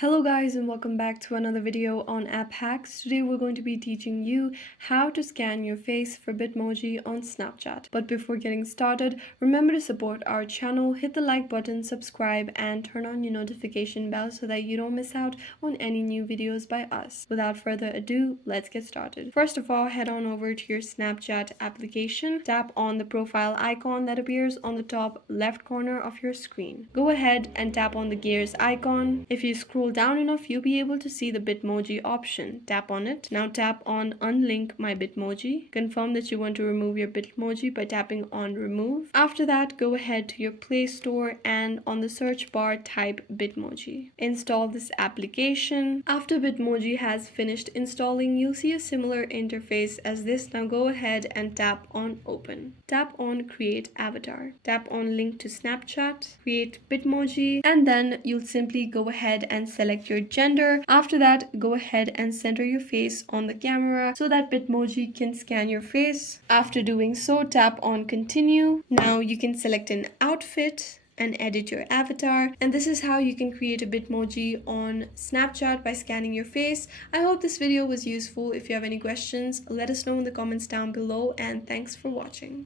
Hello guys and welcome back to another video on app hacks. Today we're going to be teaching you how to scan your face for Bitmoji on Snapchat. But before getting started, remember to support our channel, hit the like button, subscribe and turn on your notification bell so that you don't miss out on any new videos by us. Without further ado, let's get started. First of all, head on over to your Snapchat application. Tap on the profile icon that appears on the top left corner of your screen. Go ahead and tap on the gears icon. If you scroll down enough, you'll be able to see the Bitmoji option. Tap on it. Now tap on unlink my Bitmoji. Confirm that you want to remove your Bitmoji by tapping on remove. After that, go ahead to your Play Store and on the search bar type Bitmoji. Install this application. After Bitmoji has finished installing, you'll see a similar interface as this. Now go ahead and tap on open. Tap on create avatar. Tap on link to Snapchat, create Bitmoji, and then you'll simply go ahead and select your gender. After that, go ahead and center your face on the camera so that Bitmoji can scan your face. After doing so, tap on continue. Now you can select an outfit and edit your avatar, and this is how you can create a Bitmoji on Snapchat by scanning your face. I hope this video was useful. If you have any questions, let us know in the comments down below, and thanks for watching.